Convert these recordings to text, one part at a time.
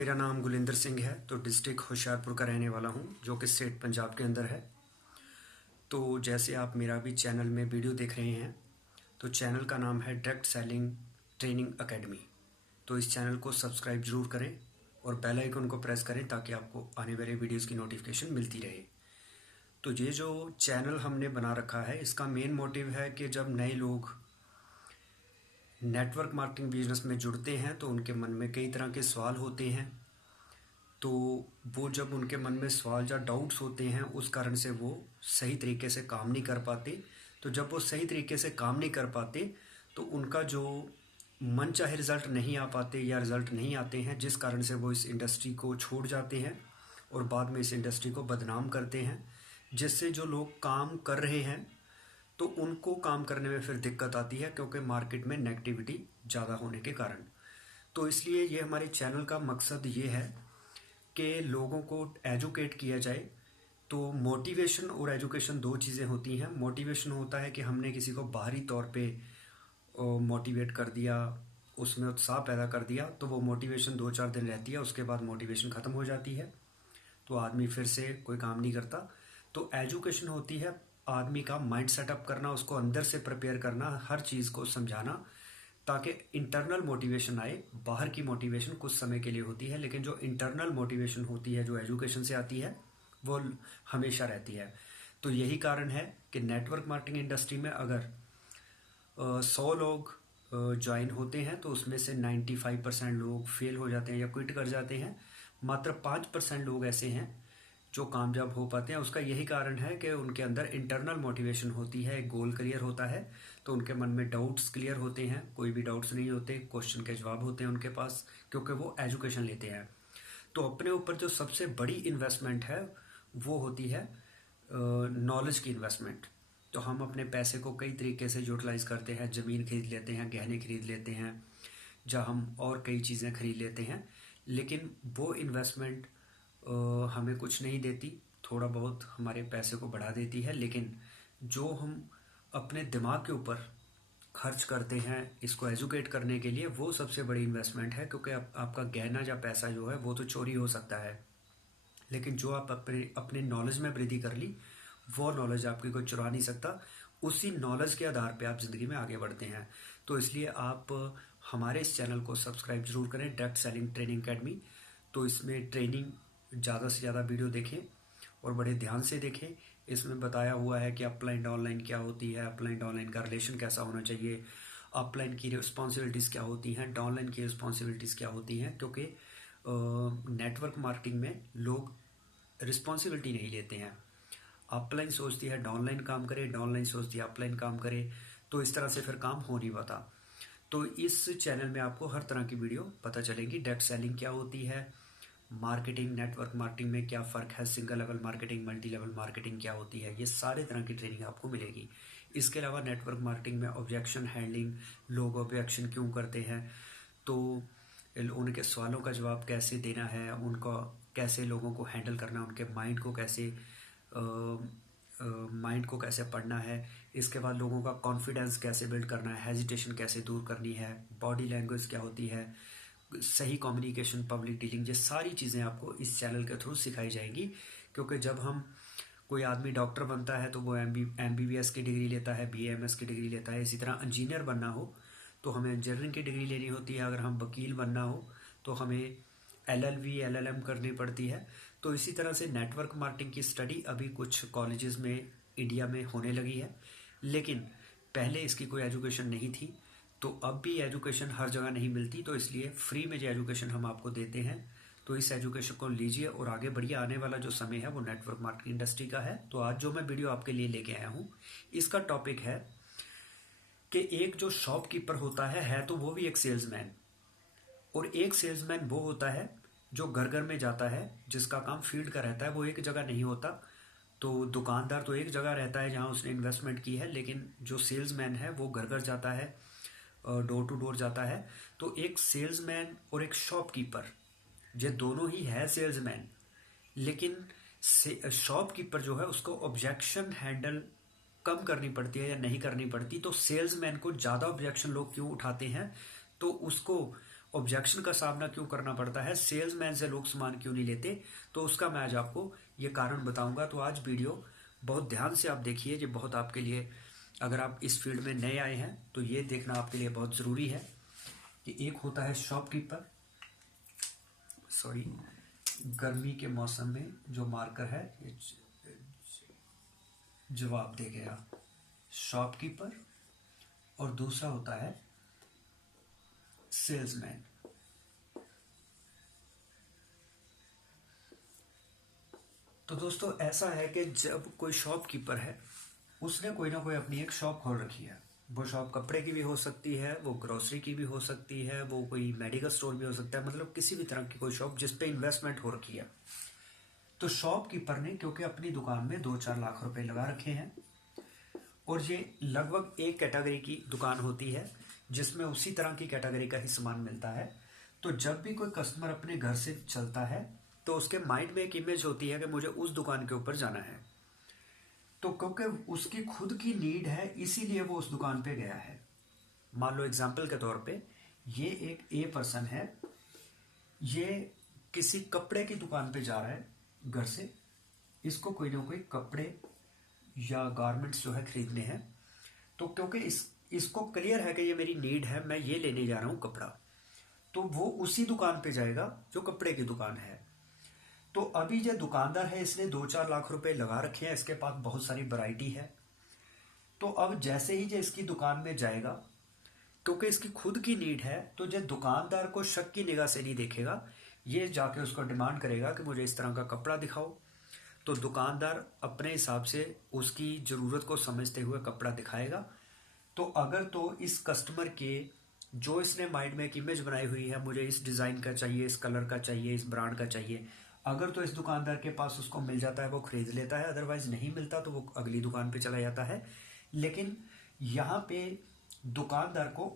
मेरा नाम गुलिंदर सिंह है। तो डिस्ट्रिक्ट होशियारपुर का रहने वाला हूँ, जो कि स्टेट पंजाब के अंदर है। तो जैसे आप मेरा भी चैनल में वीडियो देख रहे हैं, तो चैनल का नाम है डायरेक्ट सेलिंग ट्रेनिंग एकेडमी। तो इस चैनल को सब्सक्राइब ज़रूर करें और बेल आइकन को प्रेस करें ताकि आपको आने वाले वीडियोज़ की नोटिफिकेशन मिलती रहे। तो ये जो चैनल हमने बना रखा है, इसका मेन मोटिव है कि जब नए लोग नेटवर्क मार्केटिंग बिजनेस में जुड़ते हैं तो उनके मन में कई तरह के सवाल होते हैं। तो वो जब उनके मन में सवाल या डाउट्स होते हैं, उस कारण से वो सही तरीके से काम नहीं कर पाते। तो जब वो सही तरीके से काम नहीं कर पाते तो उनका जो मन चाहे रिज़ल्ट नहीं आ पाते या रिज़ल्ट नहीं आते हैं, जिस कारण से वो इस इंडस्ट्री को छोड़ जाते हैं और बाद में इस इंडस्ट्री को बदनाम करते हैं, जिससे जो लोग काम कर रहे हैं तो उनको काम करने में फिर दिक्कत आती है, क्योंकि मार्केट में नेगेटिविटी ज़्यादा होने के कारण। तो इसलिए ये हमारे चैनल का मकसद ये है कि लोगों को एजुकेट किया जाए। तो मोटिवेशन और एजुकेशन दो चीज़ें होती हैं। मोटिवेशन होता है कि हमने किसी को बाहरी तौर पे मोटिवेट कर दिया, उसमें उत्साह पैदा कर दिया, तो वो मोटिवेशन 2-4 दिन रहती है, उसके बाद मोटिवेशन ख़त्म हो जाती है, तो आदमी फिर से कोई काम नहीं करता। तो एजुकेशन होती है आदमी का माइंड सेटअप करना, उसको अंदर से प्रिपेयर करना, हर चीज़ को समझाना, ताकि इंटरनल मोटिवेशन आए। बाहर की मोटिवेशन कुछ समय के लिए होती है, लेकिन जो इंटरनल मोटिवेशन होती है, जो एजुकेशन से आती है, वो हमेशा रहती है। तो यही कारण है कि नेटवर्क मार्केटिंग इंडस्ट्री में अगर 100 लोग ज्वाइन होते हैं तो उसमें से 95% लोग फेल हो जाते हैं या क्विट कर जाते हैं। मात्र 5% लोग ऐसे हैं जो कामयाब हो पाते हैं। उसका यही कारण है कि उनके अंदर इंटरनल मोटिवेशन होती है, एक गोल क्लियर होता है, तो उनके मन में डाउट्स क्लियर होते हैं, कोई भी डाउट्स नहीं होते, क्वेश्चन के जवाब होते हैं उनके पास, क्योंकि वो एजुकेशन लेते हैं। तो अपने ऊपर जो सबसे बड़ी इन्वेस्टमेंट है वो होती है नॉलेज की इन्वेस्टमेंट। तो हम अपने पैसे को कई तरीके से यूटिलाइज करते हैं, ज़मीन खरीद लेते हैं, गहने खरीद लेते हैं, या हम और कई चीज़ें खरीद लेते हैं, लेकिन वो इन्वेस्टमेंट हमें कुछ नहीं देती, थोड़ा बहुत हमारे पैसे को बढ़ा देती है। लेकिन जो हम अपने दिमाग के ऊपर खर्च करते हैं इसको एजुकेट करने के लिए, वो सबसे बड़ी इन्वेस्टमेंट है। क्योंकि आपका गहना या पैसा जो है वो तो चोरी हो सकता है, लेकिन जो आप अपने अपने नॉलेज में वृद्धि कर ली, वो नॉलेज आपकी कोई चुरा नहीं सकता। उसी नॉलेज के आधार पे आप ज़िंदगी में आगे बढ़ते हैं। तो इसलिए आप हमारे इस चैनल को सब्सक्राइब ज़रूर करें, डायरेक्ट सेलिंग ट्रेनिंग एकेडमी। तो इसमें ट्रेनिंग ज़्यादा से ज़्यादा वीडियो देखें और बड़े ध्यान से देखें। इसमें बताया हुआ है कि अपलाइन ऑनलाइन क्या होती है, अपलाइन ऑनलाइन का रिलेशन कैसा होना चाहिए, अपलाइन की रिस्पॉन्सिबिलिटीज़ क्या होती हैं, डाउनलाइन की रिस्पॉन्सिबिलिटीज़ क्या होती हैं। क्योंकि नेटवर्क मार्केटिंग में लोग रिस्पॉन्सिबिलिटी नहीं लेते हैं। अपलाइन सोचती है डाउनलाइन काम करे, डाउनलाइन सोचती है अपलाइन काम करे, तो इस तरह से फिर काम हो नहीं पाता। तो इस चैनल में आपको हर तरह की वीडियो पता चलेगी। डायरेक्ट सेलिंग क्या होती है, मार्केटिंग, नेटवर्क मार्केटिंग में क्या फ़र्क है, single level marketing, multi level marketing क्या होती है, ये सारे तरह की ट्रेनिंग आपको मिलेगी। इसके अलावा नेटवर्क मार्केटिंग में ऑब्जेक्शन हैंडलिंग, लोग ऑब्जेक्शन क्यों करते हैं, तो उनके सवालों का जवाब कैसे देना है, उनका कैसे लोगों को हैंडल करना, उनके माइंड को कैसे पढ़ना है। इसके बाद लोगों का कॉन्फिडेंस कैसे बिल्ड करना है, हेजिटेशन कैसे दूर करनी है, बॉडी लैंग्वेज क्या होती है, सही कम्युनिकेशन, पब्लिक डीलिंग, ये सारी चीज़ें आपको इस चैनल के थ्रू सिखाई जाएंगी। क्योंकि जब हम कोई आदमी डॉक्टर बनता है तो वो MBBS की डिग्री लेता है, BAMS की डिग्री लेता है। इसी तरह इंजीनियर बनना हो तो हमें इंजीनियरिंग की डिग्री लेनी होती है। अगर हम वकील बनना हो तो हमें LLB LLM करनी पड़ती है। तो इसी तरह से नेटवर्क मार्केटिंग की स्टडी अभी कुछ कॉलेजेस में इंडिया में होने लगी है, लेकिन पहले इसकी कोई एजुकेशन नहीं थी। तो अब भी एजुकेशन हर जगह नहीं मिलती, तो इसलिए फ्री में जो एजुकेशन हम आपको देते हैं, तो इस एजुकेशन को लीजिए और आगे बढ़िए। आने वाला जो समय है वो नेटवर्क मार्केटिंग इंडस्ट्री का है। तो आज जो मैं वीडियो आपके लिए लेके आया हूँ, इसका टॉपिक है कि एक जो शॉपकीपर होता है तो वो भी एक सेल्समैन, और एक सेल्समैन वो होता है जो घर घर में जाता है, जिसका काम फील्ड का रहता है, वो एक जगह नहीं होता। तो दुकानदार तो एक जगह रहता है जहाँ उसने इन्वेस्टमेंट की है, लेकिन जो सेल्समैन है वो घर घर जाता है, डोर टू डोर जाता है। तो एक सेल्समैन और एक शॉपकीपर, ये दोनों ही है सेल्समैन, लेकिन शॉपकीपर जो है उसको ऑब्जेक्शन हैंडल कम करनी पड़ती है या नहीं करनी पड़ती। तो सेल्समैन को ज़्यादा ऑब्जेक्शन लोग क्यों उठाते हैं, तो उसको ऑब्जेक्शन का सामना क्यों करना पड़ता है, सेल्समैन से लोग सामान क्यों नहीं लेते, तो उसका मैं आज आपको ये कारण बताऊंगा। तो आज वीडियो बहुत ध्यान से आप देखिए, ये बहुत आपके लिए, अगर आप इस फील्ड में नए आए हैं तो ये देखना आपके लिए बहुत ज़रूरी है कि एक होता है शॉपकीपर, सॉरी, गर्मी के मौसम में जो मार्कर है ये जवाब दे गया, शॉपकीपर, और दूसरा होता है सेल्समैन। तो दोस्तों ऐसा है कि जब कोई शॉपकीपर है, उसने कोई ना कोई अपनी एक शॉप खोल रखी है। वो शॉप कपड़े की भी हो सकती है, वो ग्रोसरी की भी हो सकती है, वो कोई मेडिकल स्टोर भी हो सकता है, मतलब किसी भी तरह की कोई शॉप जिस पे इन्वेस्टमेंट हो रखी है। तो शॉपकीपर ने क्योंकि अपनी दुकान में 2-4 लाख रुपए लगा रखे हैं, और ये लगभग एक कैटेगरी की दुकान होती है जिसमें उसी तरह की कैटेगरी का ही सामान मिलता है, तो जब भी कोई कस्टमर अपने घर से चलता है तो उसके माइंड में एक इमेज होती है कि मुझे उस दुकान के ऊपर जाना है। तो क्योंकि उसकी खुद की नीड है इसीलिए वो उस दुकान पे गया है। मान लो एग्जाम्पल के तौर पे ये एक ए पर्सन है, ये किसी कपड़े की दुकान पे जा रहा है घर से, इसको कोई ना कोई कपड़े या गारमेंट्स जो है खरीदने हैं। तो क्योंकि इसको क्लियर है कि ये मेरी नीड है, मैं ये लेने जा रहा हूँ कपड़ा, तो वो उसी दुकान पे जाएगा जो कपड़े की दुकान है। तो अभी जो दुकानदार है इसने 2-4 लाख रुपए लगा रखे हैं, इसके पास बहुत सारी वैरायटी है। तो अब जैसे ही जो इसकी दुकान में जाएगा, क्योंकि इसकी खुद की नीड है, तो जो दुकानदार को शक की निगाह से नहीं देखेगा, ये जाके उसको डिमांड करेगा कि मुझे इस तरह का कपड़ा दिखाओ। तो दुकानदार अपने हिसाब से उसकी ज़रूरत को समझते हुए कपड़ा दिखाएगा। तो अगर तो इस कस्टमर के जो इसने माइंड में एक इमेज बनाई हुई है, मुझे इस डिज़ाइन का चाहिए, इस कलर का चाहिए, इस ब्रांड का चाहिए, अगर तो इस दुकानदार के पास उसको मिल जाता है वो खरीद लेता है, अदरवाइज नहीं मिलता तो वो अगली दुकान पे चला जाता है। लेकिन यहाँ पे दुकानदार को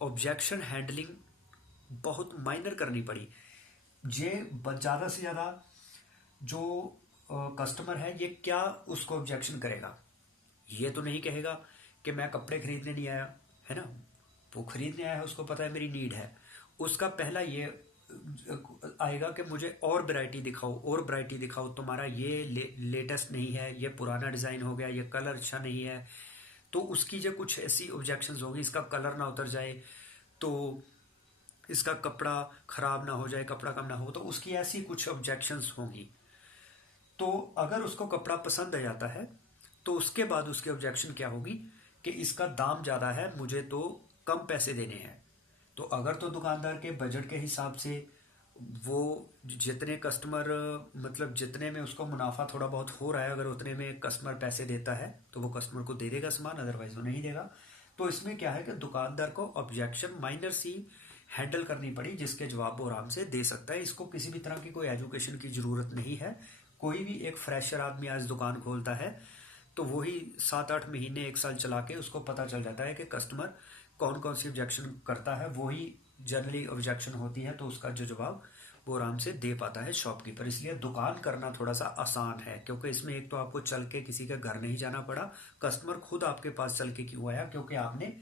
ऑब्जेक्शन हैंडलिंग बहुत माइनर करनी पड़ी। ये ज़्यादा से ज़्यादा जो कस्टमर है ये क्या उसको ऑब्जेक्शन करेगा, ये तो नहीं कहेगा कि मैं कपड़े खरीदने नहीं आया, है ना, वो खरीदने आया है, उसको पता है मेरी नीड है। उसका पहला ये आएगा कि मुझे और वैरायटी दिखाओ, और वैरायटी दिखाओ, तुम्हारा ये लेटेस्ट नहीं है, ये पुराना डिज़ाइन हो गया, ये कलर अच्छा नहीं है। तो उसकी जो कुछ ऐसी ऑब्जेक्शंस होंगी, इसका कलर ना उतर जाए, तो इसका कपड़ा ख़राब ना हो जाए, कपड़ा कम ना हो, तो उसकी ऐसी कुछ ऑब्जेक्शंस होंगी। तो अगर उसको कपड़ा पसंद आ जाता है तो उसके बाद उसकी ऑब्जेक्शन क्या होगी कि इसका दाम ज़्यादा है, मुझे तो कम पैसे देने हैं। तो अगर तो दुकानदार के बजट के हिसाब से वो जितने कस्टमर, मतलब जितने में उसको मुनाफा थोड़ा बहुत हो रहा है, अगर उतने में कस्टमर पैसे देता है तो वो कस्टमर को दे देगा सामान, अदरवाइज वो नहीं देगा। तो इसमें क्या है कि दुकानदार को ऑब्जेक्शन माइनर सी हैंडल करनी पड़ी, जिसके जवाब वो आराम से दे सकता है। इसको किसी भी तरह की कोई एजुकेशन की ज़रूरत नहीं है। कोई भी एक फ्रेशर आदमी आज दुकान खोलता है तो वही 7-8 महीने 1 साल चला के उसको पता चल जाता है कि कस्टमर कौन कौन सी ऑब्जेक्शन करता है, वही जनरली ऑब्जेक्शन होती है, तो उसका जो जवाब वो आराम से दे पाता है शॉपकीपर। इसलिए दुकान करना थोड़ा सा आसान है, क्योंकि इसमें एक तो आपको चल के किसी के घर नहीं जाना पड़ा, कस्टमर खुद आपके पास चल के क्यों आया, क्योंकि आपने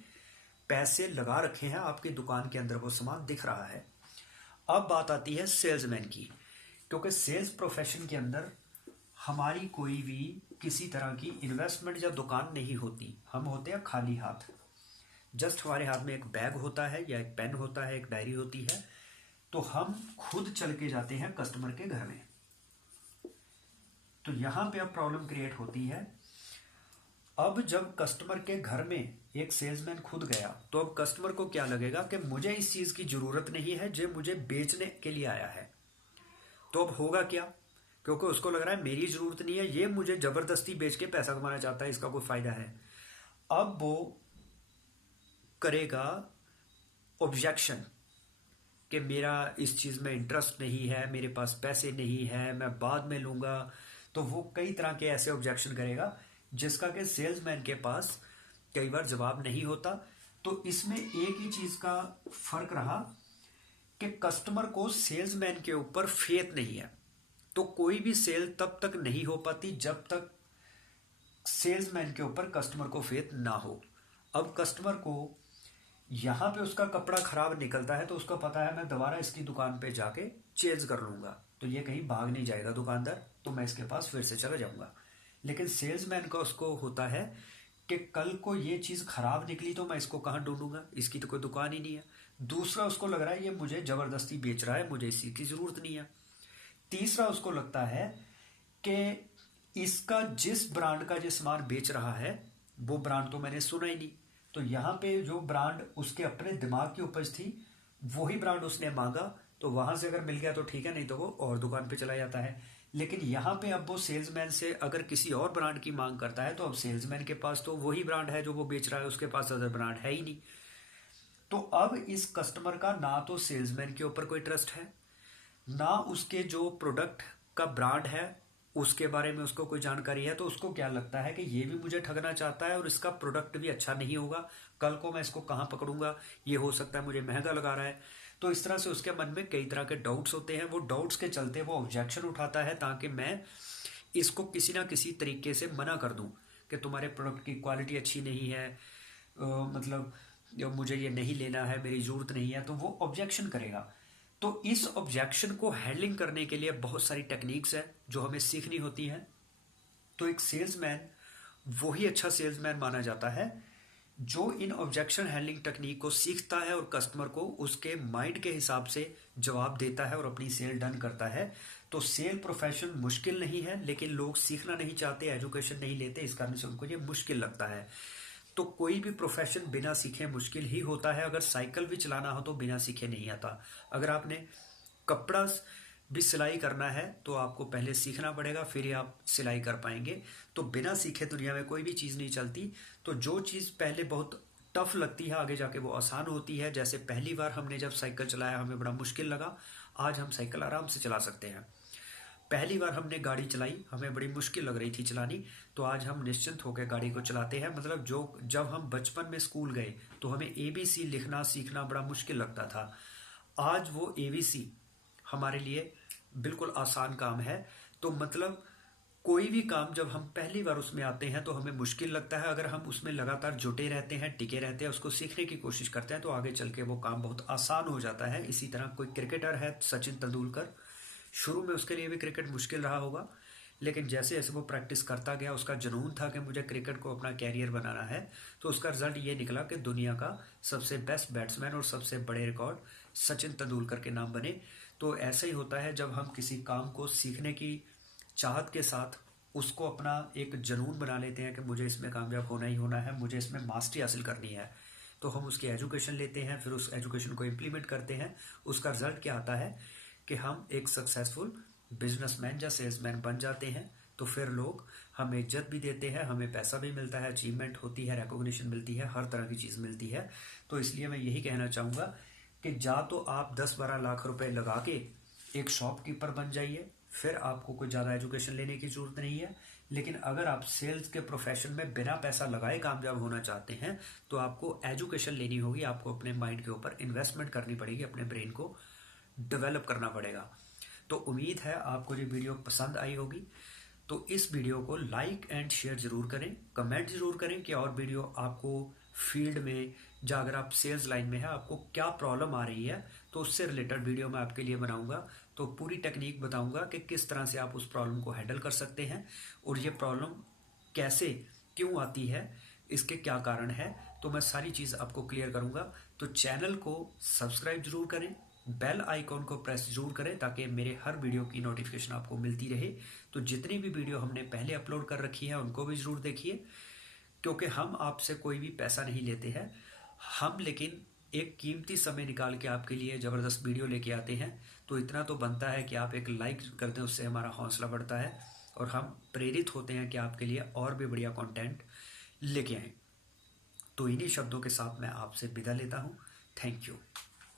पैसे लगा रखे हैं, आपकी दुकान के अंदर वो सामान दिख रहा है। अब बात आती है सेल्समैन की, क्योंकि सेल्स प्रोफेशन के अंदर हमारी कोई भी किसी तरह की इन्वेस्टमेंट या दुकान नहीं होती, हम होते हैं खाली हाथ। जस्ट हमारे हाथ में एक बैग होता है या एक पेन होता है, एक डायरी होती है, तो हम खुद चल के जाते हैं कस्टमर के घर में। तो यहां पे अब प्रॉब्लम क्रिएट होती है। अब जब कस्टमर के घर में एक सेल्समैन खुद गया तो अब कस्टमर को क्या लगेगा कि मुझे इस चीज की जरूरत नहीं है, जो मुझे बेचने के लिए आया है। तो अब होगा क्या, क्योंकि उसको लग रहा है मेरी जरूरत नहीं है, ये मुझे जबरदस्ती बेच के पैसा कमाना चाहता है, इसका कोई फायदा है। अब वो करेगा ऑब्जेक्शन कि मेरा इस चीज़ में इंटरेस्ट नहीं है, मेरे पास पैसे नहीं है, मैं बाद में लूँगा। तो वो कई तरह के ऐसे ऑब्जेक्शन करेगा जिसका कि सेल्समैन के पास कई बार जवाब नहीं होता। तो इसमें एक ही चीज़ का फर्क रहा कि कस्टमर को सेल्समैन के ऊपर फेथ नहीं है। तो कोई भी सेल तब तक नहीं हो पाती जब तक सेल्समैन के ऊपर कस्टमर को फेथ ना हो। अब कस्टमर को यहाँ पे उसका कपड़ा खराब निकलता है तो उसको पता है मैं दोबारा इसकी दुकान पे जाके चेंज कर लूँगा, तो ये कहीं भाग नहीं जाएगा दुकानदार, तो मैं इसके पास फिर से चला जाऊँगा। लेकिन सेल्समैन का उसको होता है कि कल को ये चीज़ खराब निकली तो मैं इसको कहाँ ढूंढूंगा, इसकी तो कोई दुकान ही नहीं है। दूसरा, उसको लग रहा है ये मुझे ज़बरदस्ती बेच रहा है, मुझे इसी की ज़रूरत नहीं है। तीसरा, उसको लगता है कि इसका जिस ब्रांड का जो सामान बेच रहा है वो ब्रांड तो मैंने सुना ही नहीं, तो यहाँ पे जो ब्रांड उसके अपने दिमाग की उपज थी वही ब्रांड उसने मांगा, तो वहां से अगर मिल गया तो ठीक है, नहीं तो वो और दुकान पे चला जाता है। लेकिन यहाँ पे अब वो सेल्समैन से अगर किसी और ब्रांड की मांग करता है तो अब सेल्समैन के पास तो वही ब्रांड है जो वो बेच रहा है, उसके पास अदर ब्रांड है ही नहीं। तो अब इस कस्टमर का ना तो सेल्समैन के ऊपर कोई ट्रस्ट है, ना उसके जो प्रोडक्ट का ब्रांड है उसके बारे में उसको कोई जानकारी है। तो उसको क्या लगता है कि ये भी मुझे ठगना चाहता है और इसका प्रोडक्ट भी अच्छा नहीं होगा, कल को मैं इसको कहाँ पकड़ूंगा, ये हो सकता है मुझे महंगा लगा रहा है। तो इस तरह से उसके मन में कई तरह के डाउट्स होते हैं, वो डाउट्स के चलते वो ऑब्जेक्शन उठाता है ताकि मैं इसको किसी ना किसी तरीके से मना कर दूं कि तुम्हारे प्रोडक्ट की क्वालिटी अच्छी नहीं है, मतलब मुझे ये नहीं लेना है, मेरी ज़रूरत नहीं है, तो वो ऑब्जेक्शन करेगा। तो इस ऑब्जेक्शन को हैंडलिंग करने के लिए बहुत सारी टेक्निक्स है जो हमें सीखनी होती हैं। तो एक सेल्समैन वही अच्छा सेल्समैन माना जाता है जो इन ऑब्जेक्शन हैंडलिंग टेक्निक को सीखता है और कस्टमर को उसके माइंड के हिसाब से जवाब देता है और अपनी सेल डन करता है। तो सेल प्रोफेशन मुश्किल नहीं है, लेकिन लोग सीखना नहीं चाहते, एजुकेशन नहीं लेते, इस कारण से उनको ये मुश्किल लगता है। तो कोई भी प्रोफेशन बिना सीखे मुश्किल ही होता है। अगर साइकिल भी चलाना हो तो बिना सीखे नहीं आता। अगर आपने कपड़ा भी सिलाई करना है तो आपको पहले सीखना पड़ेगा, फिर ही आप सिलाई कर पाएंगे। तो बिना सीखे दुनिया में कोई भी चीज़ नहीं चलती। तो जो चीज़ पहले बहुत टफ लगती है आगे जाके वो आसान होती है। जैसे पहली बार हमने जब साइकिल चलाया हमें बड़ा मुश्किल लगा, आज हम साइकिल आराम से चला सकते हैं। पहली बार हमने गाड़ी चलाई हमें बड़ी मुश्किल लग रही थी चलानी, तो आज हम निश्चिंत होकर गाड़ी को चलाते हैं। मतलब जो जब हम बचपन में स्कूल गए तो हमें ABC लिखना सीखना बड़ा मुश्किल लगता था, आज वो ABC हमारे लिए बिल्कुल आसान काम है। तो मतलब कोई भी काम जब हम पहली बार उसमें आते हैं तो हमें मुश्किल लगता है, अगर हम उसमें लगातार जुटे रहते हैं, टिके रहते हैं, उसको सीखने की कोशिश करते हैं तो आगे चल के वो काम बहुत आसान हो जाता है। इसी तरह कोई क्रिकेटर है सचिन तेंदुलकर, शुरू में उसके लिए भी क्रिकेट मुश्किल रहा होगा, लेकिन जैसे जैसे वो प्रैक्टिस करता गया, उसका जुनून था कि मुझे क्रिकेट को अपना कैरियर बनाना है, तो उसका रिजल्ट ये निकला कि दुनिया का सबसे बेस्ट बैट्समैन और सबसे बड़े रिकॉर्ड सचिन तेंदुलकर के नाम बने। तो ऐसा ही होता है जब हम किसी काम को सीखने की चाहत के साथ उसको अपना एक जुनून बना लेते हैं कि मुझे इसमें कामयाब होना ही होना है, मुझे इसमें मास्टरी हासिल करनी है, तो हम उसकी एजुकेशन लेते हैं, फिर उस एजुकेशन को इम्प्लीमेंट करते हैं। उसका रिजल्ट क्या आता है कि हम एक सक्सेसफुल बिजनेसमैन या सेल्समैन बन जाते हैं। तो फिर लोग हमें इज्जत भी देते हैं, हमें पैसा भी मिलता है, अचीवमेंट होती है, रिकॉग्निशन मिलती है, हर तरह की चीज़ मिलती है। तो इसलिए मैं यही कहना चाहूँगा कि जा तो आप 10-12 लाख रुपए लगा के एक शॉपकीपर बन जाइए, फिर आपको कोई ज़्यादा एजुकेशन लेने की ज़रूरत नहीं है। लेकिन अगर आप सेल्स के प्रोफेशन में बिना पैसा लगाए कामयाब होना चाहते हैं तो आपको एजुकेशन लेनी होगी, आपको अपने माइंड के ऊपर इन्वेस्टमेंट करनी पड़ेगी, अपने ब्रेन को डेवलप करना पड़ेगा। तो उम्मीद है आपको ये वीडियो पसंद आई होगी। तो इस वीडियो को लाइक एंड शेयर ज़रूर करें, कमेंट ज़रूर करें कि और वीडियो आपको फील्ड में, या अगर आप सेल्स लाइन में है आपको क्या प्रॉब्लम आ रही है तो उससे रिलेटेड वीडियो मैं आपके लिए बनाऊंगा। तो पूरी टेक्निक बताऊंगा कि किस तरह से आप उस प्रॉब्लम को हैंडल कर सकते हैं और ये प्रॉब्लम कैसे क्यों आती है, इसके क्या कारण है, तो मैं सारी चीज़ आपको क्लियर करूंगा। तो चैनल को सब्सक्राइब जरूर करें, बेल आइकॉन को प्रेस जरूर करें ताकि मेरे हर वीडियो की नोटिफिकेशन आपको मिलती रहे। तो जितनी भी वीडियो हमने पहले अपलोड कर रखी है उनको भी ज़रूर देखिए, क्योंकि हम आपसे कोई भी पैसा नहीं लेते हैं, हम लेकिन एक कीमती समय निकाल के आपके लिए ज़बरदस्त वीडियो लेके आते हैं। तो इतना तो बनता है कि आप एक लाइक कर दें, उससे हमारा हौसला बढ़ता है और हम प्रेरित होते हैं कि आपके लिए और भी बढ़िया कंटेंट लेके आएँ। तो इन्हीं शब्दों के साथ मैं आपसे विदा लेता हूँ। Thank you.